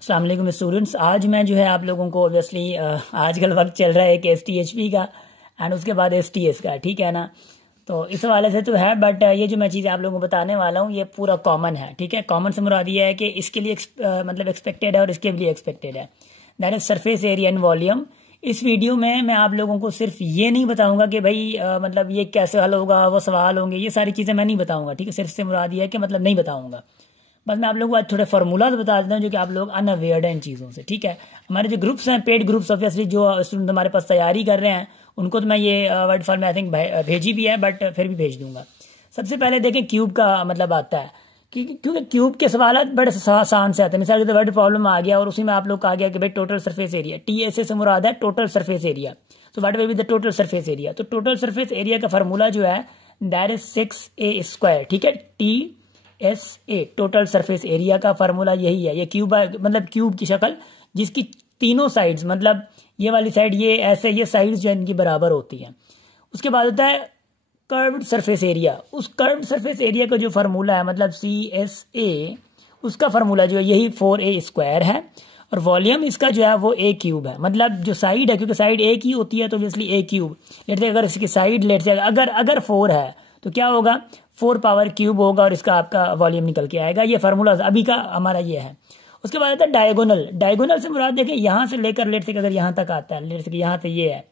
अस्सलाम वालेकुम स्टूडेंट्स। आज मैं जो है आप लोगों को ऑब्वियसली आजकल वक्त चल रहा है एक STHP का एंड उसके बाद STS का, ठीक है ना। तो इस हवाले से तो है, बट ये जो मैं चीज़ें आप लोगों को बताने वाला हूँ ये पूरा कॉमन है, ठीक है। कॉमन से मुराद ये है कि इसके लिए मतलब एक्सपेक्टेड है और इसके लिए एक्सपेक्टेड है, that is surface area and volume. इस वीडियो में मैं आप लोगों को सिर्फ ये नहीं बताऊंगा कि भाई मतलब ये कैसे हल होगा, वो सवाल होंगे, ये सारी चीज़ें मैं नहीं बताऊंगा, ठीक है। सिर्फ से मुराद ये है कि मतलब नहीं बताऊंगा, बस मैं आप लोगों को आज थोड़े फार्मूलाज बता देता हूँ जो कि आप लोग अनअवेयर्ड हैं इन चीज़ों से, ठीक है। हमारे जो ग्रुप्स हैं, पेड ग्रुप्स, ऑब्वियसली जो स्टूडेंट हमारे पास तैयारी कर रहे हैं उनको तो मैं ये वर्ड फॉर्म में आई थिंक भेजी भी है, बट फिर भी भेज दूंगा। सबसे पहले देखें क्यूब का मतलब आता है क्योंकि क्यूब के सवाल बड़े आसान से आते हैं। मिसाल के वर्ड प्रॉब्लम आ गया और उसी में आप लोग कहा गया कि भाई टोटल सरफेस एरिया, TSA से मुराद है टोटल सरफेस एरिया। तो what will be the total surface area? तो टोटल सरफेस एरिया का फार्मूला जो है दैट इज 6a², ठीक है। TSA टोटल सरफेस एरिया का फार्मूला यही है। ये क्यूब मतलब क्यूब की शक्ल जिसकी तीनों साइड्स, मतलब ये वाली साइड, ये ऐसे, ये साइड्स जो इनकी बराबर होती हैं। उसके बाद होता है कर्व्ड सरफेस एरिया। उस कर्व्ड सरफेस एरिया का जो फार्मूला है मतलब CSA, उसका फार्मूला जो है यही 4a² है और वॉल्यूम इसका जो है वो a³ है। मतलब जो साइड है, क्योंकि साइड एक ही होती है तो ऑब्वियसली a³। लेट से अगर इसकी साइड लेट से अगर 4 है तो क्या होगा, 4 पावर क्यूब होगा और इसका आपका वॉल्यूम निकल के आएगा। ये फार्मूला अभी का हमारा ये है। उसके बाद आता है डायगोनल। डायगोनल से मुराद देखें यहाँ से लेकर लेट से अगर यहाँ तक आता है, लेट से यहाँ से ये है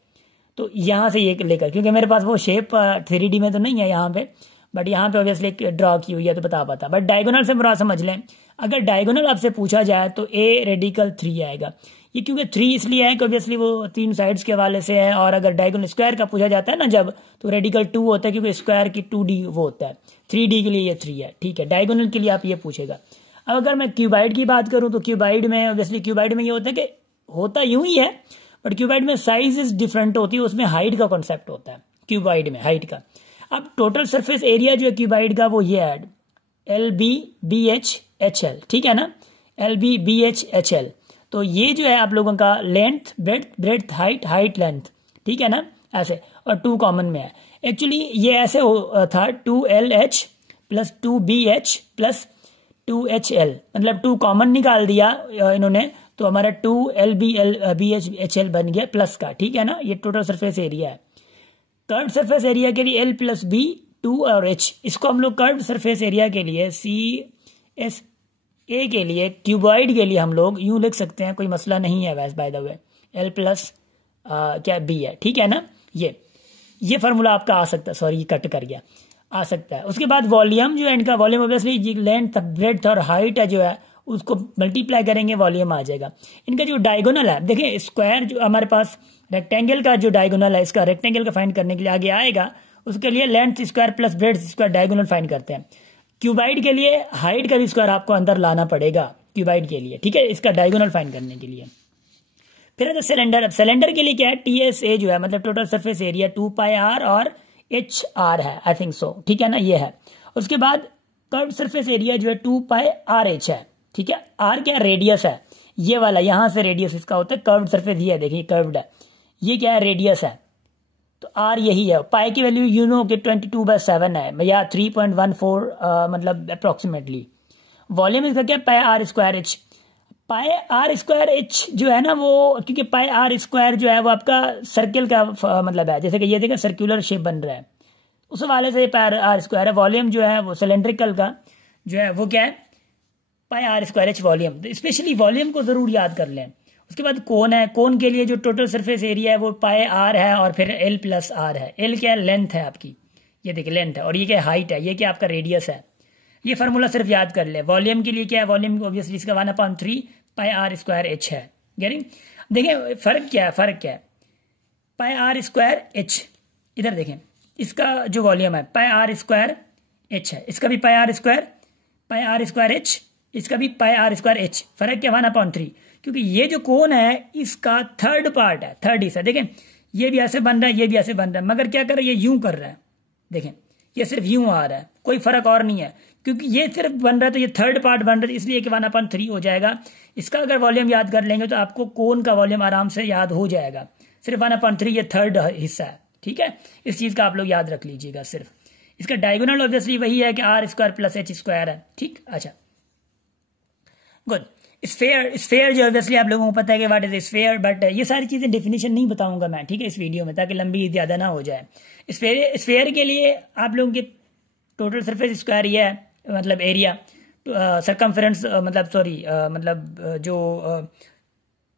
तो यहाँ से ये लेकर, क्योंकि मेरे पास वो शेप 3D में तो नहीं है यहाँ पे, बट यहाँ पे ऑब्वियसली ड्रॉ की हुई है तो बता पाता। बट डायगोनल से मुराद समझ लें, अगर डायगोनल आपसे पूछा जाए तो A रेडिकल 3 आएगा। ये क्योंकि 3 इसलिए है कि ऑब्वियसली वो 3 साइड्स के हवाले से है, और अगर डायगोनल स्क्वायर का पूछा जाता है ना जब, तो रेडिकल 2 होता है क्योंकि स्क्वायर की 2D वो होता है, 3D के लिए ये 3 है, ठीक है। डायगोनल के लिए आप ये पूछेगा। अब अगर मैं क्यूबाइड की बात करूँ तो क्यूबाइड में ऑब्वियसली क्यूबाइड में ये होता है कि होता यूं ही है, बट क्यूबाइड में साइज डिफरेंट होती है, उसमें हाइट का कॉन्सेप्ट होता है क्यूबाइड में, हाइट का। अब टोटल सरफेस एरिया जो है क्यूबाइड का वो ये है LBBHHL, ठीक है ना, LBBHHL। तो ये जो है आप लोगों का लेंथ, ब्रेड्थ, हाइट, लेंथ, ठीक है ना, ऐसे। और 2 कॉमन में है। एक्चुअली ये ऐसे था 2LH plus 2BH plus 2HL, मतलब 2 कॉमन निकाल दिया इन्होंने, तो हमारा 2LBHL बन गया प्लस का, ठीक है ना। ये टोटल सरफेस एरिया है। कर्व्ड सरफेस एरिया के लिए L प्लस B 2 और H, इसको हम लोग कर्व्ड सरफेस एरिया के लिए CSA के लिए, क्यूबॉइड के लिए हम लोग यूं लिख सकते हैं, कोई मसला नहीं है वैसे, by the way L plus क्या B है, ठीक है ना। ये फार्मूला आपका आ सकता है, सॉरी कट कर गया, आ सकता है। उसके बाद वॉल्यूम जो है इनका, वॉल्यूम ऑब्वियसली लेंथ, ब्रेड्थ और हाइट है जो है उसको मल्टीप्लाई करेंगे, वॉल्यूम आ जाएगा। इनका जो डायगोनल है, देखिए स्क्वायर जो हमारे पास रेक्टेंगल का जो डायगोनल है, इसका रेक्टेंगल का फाइंड करने के लिए आगे आएगा, उसके लिए length square plus breadth square diagonal find करते हैं। क्यूबाइड के लिए हाइट का भी स्क्वायर आपको अंदर लाना पड़ेगा क्यूबाइड के लिए, ठीक है, इसका डायगोनल फाइंड करने के लिए। फिर है तो सिलेंडर। अब सिलेंडर के लिए क्या है, TSA जो है मतलब टोटल सरफेस एरिया 2πr और HR है, आई थिंक सो, ठीक है ना, ये है। उसके बाद कर्व्ड सरफेस एरिया जो है 2πRH है, ठीक है। R क्या रेडियस है, ये वाला यहां से रेडियस इसका होता है। कर्व्ड सरफेस ये है, देखिए कर्व्ड है, ये क्या है, रेडियस है, तो R यही है। पाई की वैल्यू यू नो कि 22/7 है या 3.14 मतलब अप्रोक्सीमेटली। वॉल्यूम इसका क्या, πr²h। πr²h जो है ना वो, क्योंकि πr² जो है वो आपका सर्किल का मतलब है, जैसे कि ये देखिए सर्कुलर शेप बन रहा है, उस हवाले से πr² है। वॉल्यूम जो है वो सिलेंड्रिकल का जो है वो क्या है, πr²h वॉल्यूम। तो स्पेशली वॉल्यूम को जरूर याद कर लें। उसके बाद कोन है, कोन के लिए जो टोटल सरफेस एरिया है वो πr है और फिर L प्लस R है। L क्या है, लेंथ है आपकी, ये देखिए लेंथ है, और ये क्या हाइट है, ये क्या आपका रेडियस है। ये फार्मूला सिर्फ याद कर ले। वॉल्यूम के लिए क्या है, वॉल्यूम ऑब्वियसली इसका 1/3 πr²h है। देखिए फर्क क्या है, πr²h, इधर देखें, इसका जो वॉल्यूम है πr²h है, इसका भी πr²h, इसका भी πr²h, फर्क क्या 1/3, क्योंकि ये जो कोन है इसका थर्ड पार्ट है, थर्ड हिस्सा। देखें ये भी ऐसे बन रहा है, ये भी ऐसे बन रहा है, मगर क्या कर रहा है, ये यूं कर रहा है, देखें ये सिर्फ यूं आ रहा है, कोई फर्क और नहीं है, क्योंकि ये सिर्फ बन रहा है तो ये थर्ड पार्ट बन रहा है, इसलिए कि 1/3 हो जाएगा। इसका अगर वॉल्यूम याद कर लेंगे तो आपको कोन का वॉल्यूम आराम से याद हो जाएगा। सिर्फ 1/3 ये थर्ड हिस्सा है, ठीक है, इस चीज का आप लोग याद रख लीजिएगा। सिर्फ इसका डायगोनल ऑब्वियसली वही है कि R² + H² है, ठीक। अच्छा गुड। स्फेयर जो ऑब्वियसली आप लोगों को पता है कि व्हाट इज स्फेयर, बट ये सारी चीजें डेफिनेशन नहीं बताऊंगा मैं, ठीक है, इस वीडियो में, ताकि लंबी ज्यादा ना हो जाए। स्फेयर के लिए आप लोगों के टोटल सरफेस स्क्वायर ये है, मतलब एरिया, सरकमफेरेंस मतलब सॉरी मतलब जो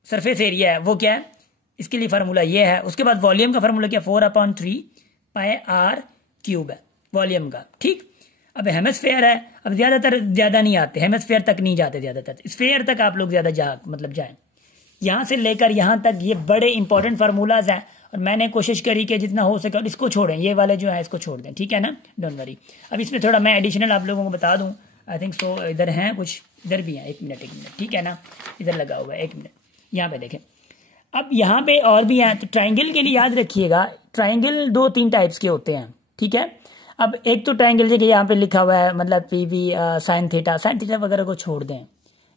सरफेस एरिया है वो क्या है, इसके लिए फार्मूला ये है। उसके बाद वॉल्यूम का फार्मूला क्या, 4/3 पाई आर क्यूब है वॉल्यूम का, ठीक। अब हेमिस्फेयर है, अब ज्यादा नहीं आते, हेमिस्फेयर तक नहीं जाते ज्यादातर, स्फेयर तक आप लोग ज्यादा जाएं। यहां से लेकर यहां तक ये बड़े इंपॉर्टेंट फार्मूलाज हैं, और मैंने कोशिश करी कि जितना हो सके, और इसको छोड़ें, ये वाले जो है इसको छोड़ दें, ठीक है ना, डोंट वरी। अब इसमें थोड़ा मैं एडिशनल आप लोगों को बता दूं, आई थिंक सो इधर हैं कुछ, इधर भी हैं, एक मिनट, ठीक है ना, इधर लगा हुआ है, एक मिनट, यहाँ पे देखें। अब यहाँ पे और भी हैं, तो ट्राइंगल के लिए याद रखिएगा, ट्राइंगल 2-3 टाइप्स के होते हैं, ठीक है। अब एक तो ट्राइंगल जैसे यहाँ पे लिखा हुआ है, मतलब PV साइन थीटा वगैरह को छोड़ दें।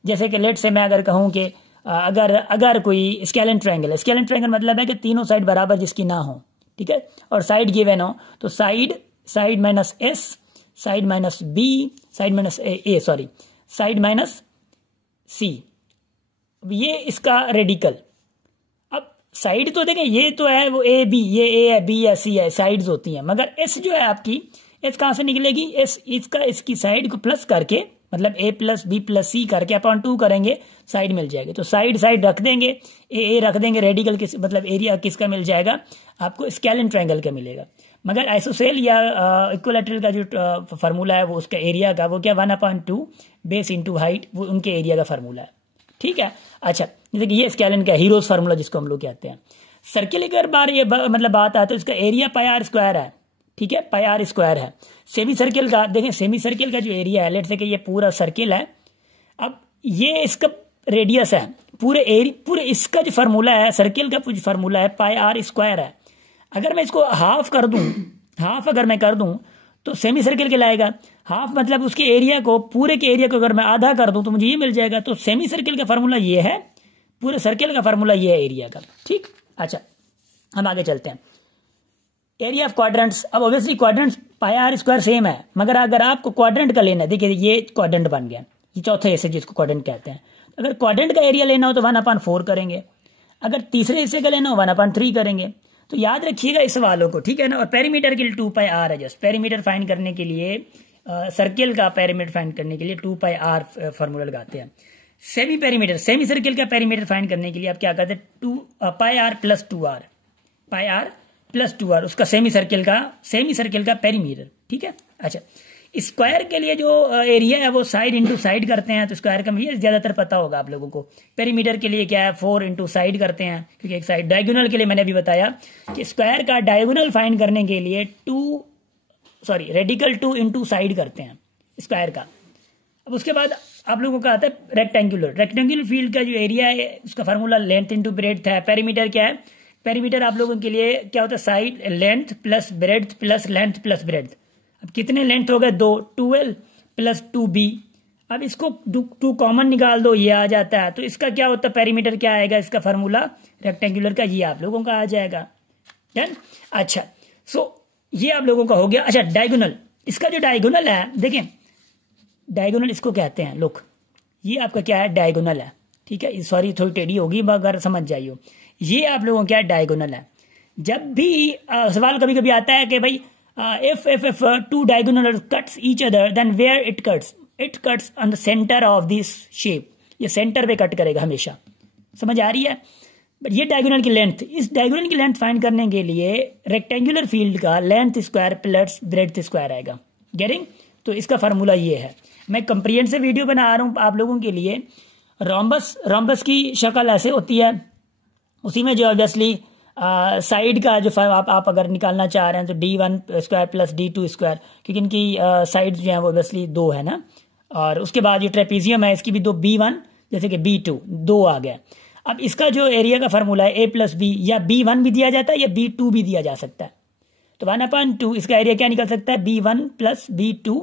जैसे कि लेट से मैं अगर कहूँ कि अगर कोई स्केलन ट्राइंगल है, स्केलन ट्राइंगल मतलब है कि तीनों साइड बराबर जिसकी ना हो, ठीक है, और साइड गिवन हो, तो side minus S, side minus B, side minus A sorry, side minus C, ये इसका रेडिकल। अब साइड तो देखें, ये तो है वो AB, ये A है, B है, C है, साइड्स होती हैं, मगर S जो है आपकी, S कहाँ से निकलेगी, S इसकी साइड को प्लस करके, मतलब A + B + C करके अपॉन 2 करेंगे, साइड मिल जाएगी। तो साइड रख देंगे, A रख देंगे, रेडिकल किस मतलब एरिया किसका मिल जाएगा आपको, स्केलन ट्रायंगल का मिलेगा। मगर आइसोसेल या इक्विलैटरल का जो फार्मूला है वो उसका एरिया का, वो क्या 1/2 बेस इंटू हाइट, वो उनके एरिया का फार्मूला है, ठीक है। अच्छा, जैसे कि ये स्केलन का हीरोज फार्मूला जिसको हम लोग कहते हैं। सर्किल की अगर बार ये मतलब बात आती है तो इसका एरिया πr² है, ठीक है, πr² है। सेमी सर्किल का देखें, सेमी सर्किल का जो एरिया है, लेट से कि ये पूरा सर्किल है, अब ये इसका रेडियस है, पूरे इसका जो फार्मूला है, सर्किल का जो फार्मूला है πr² है। अगर मैं इसको हाफ कर दूं, हाफ अगर मैं कर दूं तो सेमी सर्किल कहलाएगा। हाफ मतलब उसके एरिया को, पूरे के एरिया को अगर मैं आधा कर दूं तो मुझे ये मिल जाएगा। तो सेमी सर्किल का फार्मूला ये है, पूरे सर्किल का फार्मूला ये है एरिया का, ठीक। अच्छा, हम आगे चलते हैं। एरिया ऑफ क्वाड्रेंट्स, अब ऑब्वियसली क्वाड्रेंट्स πr² सेम है, मगर अगर आपको क्वाड्रेंट का लेना है, देखिए ये क्वाड्रेंट बन गया, ये चौथे हिस्से जिसको क्वाड्रेंट कहते हैं। अगर क्वाड्रेंट का एरिया लेना हो तो 1/4 करेंगे, अगर तीसरे हिस्से का लेना हो 1/3 करेंगे। तो याद रखिएगा इस सवालों को, ठीक है ना। और पेरीमीटर के लिए 2πr है, जस्ट पेरीमीटर फाइंड करने के लिए, सर्किल का पेरीमीटर फाइंड करने के लिए 2πr फार्मूला लगाते हैं। सेमी पेरीमीटर, सेमी सर्किल का पेरीमीटर फाइंड करने के लिए आप क्या करते हैं, πr + 2r, πr + 2r उसका सेमी सर्किल का पेरीमीटर, ठीक है। अच्छा, स्क्वायर के लिए जो एरिया है वो साइड इंटू साइड करते हैं, तो स्क्वायर का ये ज्यादातर पता होगा आप लोगों को। पेरीमीटर के लिए क्या है, 4 इंटू साइड करते हैं, क्योंकि एक साइड। डायगोनल के लिए मैंने अभी बताया कि स्क्वायर का डायगोनल फाइंड करने के लिए रेडिकल 2 इंटू साइड करते हैं स्क्वायर का। अब उसके बाद आप लोगों का आता है रेक्टेंगुलर फील्ड का जो एरिया है उसका फार्मूला लेंथ इंटू ब्रेड्थ है। पेरीमीटर क्या है, पेरीमीटर आप लोगों के लिए क्या होता है, side length plus breadth plus length plus breadth. अब कितने लेंथ हो गए, 2, 12 + 2b। अब इसको 2 कॉमन निकाल दो, ये आ जाता है। तो इसका क्या होता है, पेरीमीटर क्या आएगा, इसका फार्मूला रेक्टेंगुलर का ये आप लोगों का आ जाएगा, डन। अच्छा, सो ये आप लोगों का हो गया। अच्छा, डायगोनल, इसका जो डायगोनल है, देखें डायगोनल इसको कहते हैं, लुक ये आपका क्या है, डायगोनल है, ठीक है। सॉरी थोड़ी टेढ़ी होगी मगर समझ जाइयो, ये आप लोगों क्या डायगोनल है। जब भी सवाल कभी कभी आता है कि भाई if 2 diagonal cuts each other, then where it cuts on the center of this shape, ये सेंटर पे कट करेगा हमेशा, समझ आ रही है। बट ये डायगोनल की लेंथ, इस डायगोनल की लेंथ फाइंड करने के लिए रेक्टेंगुलर फील्ड का length square plus breadth square आएगा, गेटिंग। तो इसका फार्मूला ये है। मैं कंप्रिहेंसिव वीडियो बना रहा हूँ आप लोगों के लिए। रोम्बस की शक्ल ऐसे होती है, उसी में जो ऑब्वियसली साइड का जो आप अगर निकालना चाह रहे हैं तो d1² प्लस d2², क्योंकि इनकी साइड जो है वो ऑब्वियसली 2 है ना। और उसके बाद जो ट्रेपीजियम है इसकी भी 2, b1 जैसे कि b2, 2 आ गया। अब इसका जो एरिया का फार्मूला है a + b, या b1 भी दिया जाता है या b2 भी दिया जा सकता है। तो 1/2 इसका एरिया क्या निकल सकता है, b1 + b2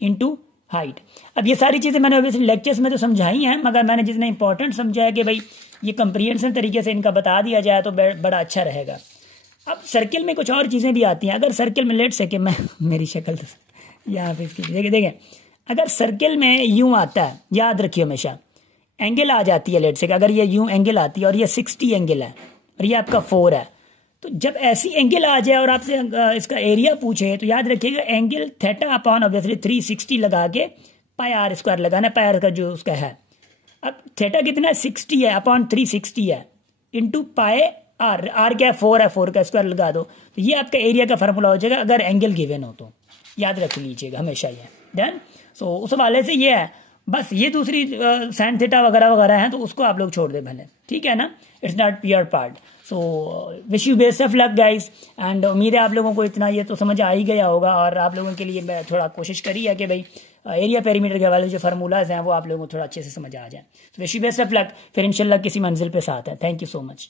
इंटू हाइट। अब ये सारी चीजें मैंने ऑब्वियसली लेक्चर्स में तो समझाई हैं, मगर मैंने जितना इंपॉर्टेंट समझा है कि भाई ये कंप्रिहेंसिव तरीके से इनका बता दिया जाए तो बड़ा अच्छा रहेगा। अब सर्किल में कुछ और चीजें भी आती हैं। अगर सर्किल में लेट से कि मैं मेरी शक्ल यहाँ पे इसकी देखें, अगर सर्किल में यूं आता है, याद रखिए हमेशा एंगल आ जाती है, लेट से अगर ये यूं एंगल आती है और ये 60 एंगल है और ये आपका 4 है, तो जब ऐसी एंगल आ जाए और आपसे इसका एरिया पूछे तो याद रखिएगा एंगल थीटा अपॉन ऑब्वियसली 360 लगा के पाई आर स्क्वायर लगाना, पाई आर का जो उसका है। अब थीटा कितना है, 60 है अपॉन 360 है इंटू पाई आर, आर क्या है 4 है, 4 का स्क्वायर लगा दो, तो ये आपका एरिया का फार्मूला हो जाएगा अगर एंगल गिवन हो तो, याद रख लीजिएगा हमेशा ये। डन। सो उस हवाले से ये है, बस ये दूसरी साइन थीटा वगैरह वगैरह हैं तो उसको आप लोग छोड़ दे भले, ठीक है ना, it's not pure part. So wish you best of luck guys, and उम्मीद है आप लोगों को इतना ये तो समझ आ ही गया होगा, और आप लोगों के लिए मैं थोड़ा कोशिश करी है कि भाई एरिया पेरीमीटर के वाले जो फार्मूलाज हैं वो आप लोगों को थोड़ा अच्छे से समझ आ जाए। Wish you best of luck, फिर इंशाल्लाह किसी मंजिल पे साथ है। Thank you so much.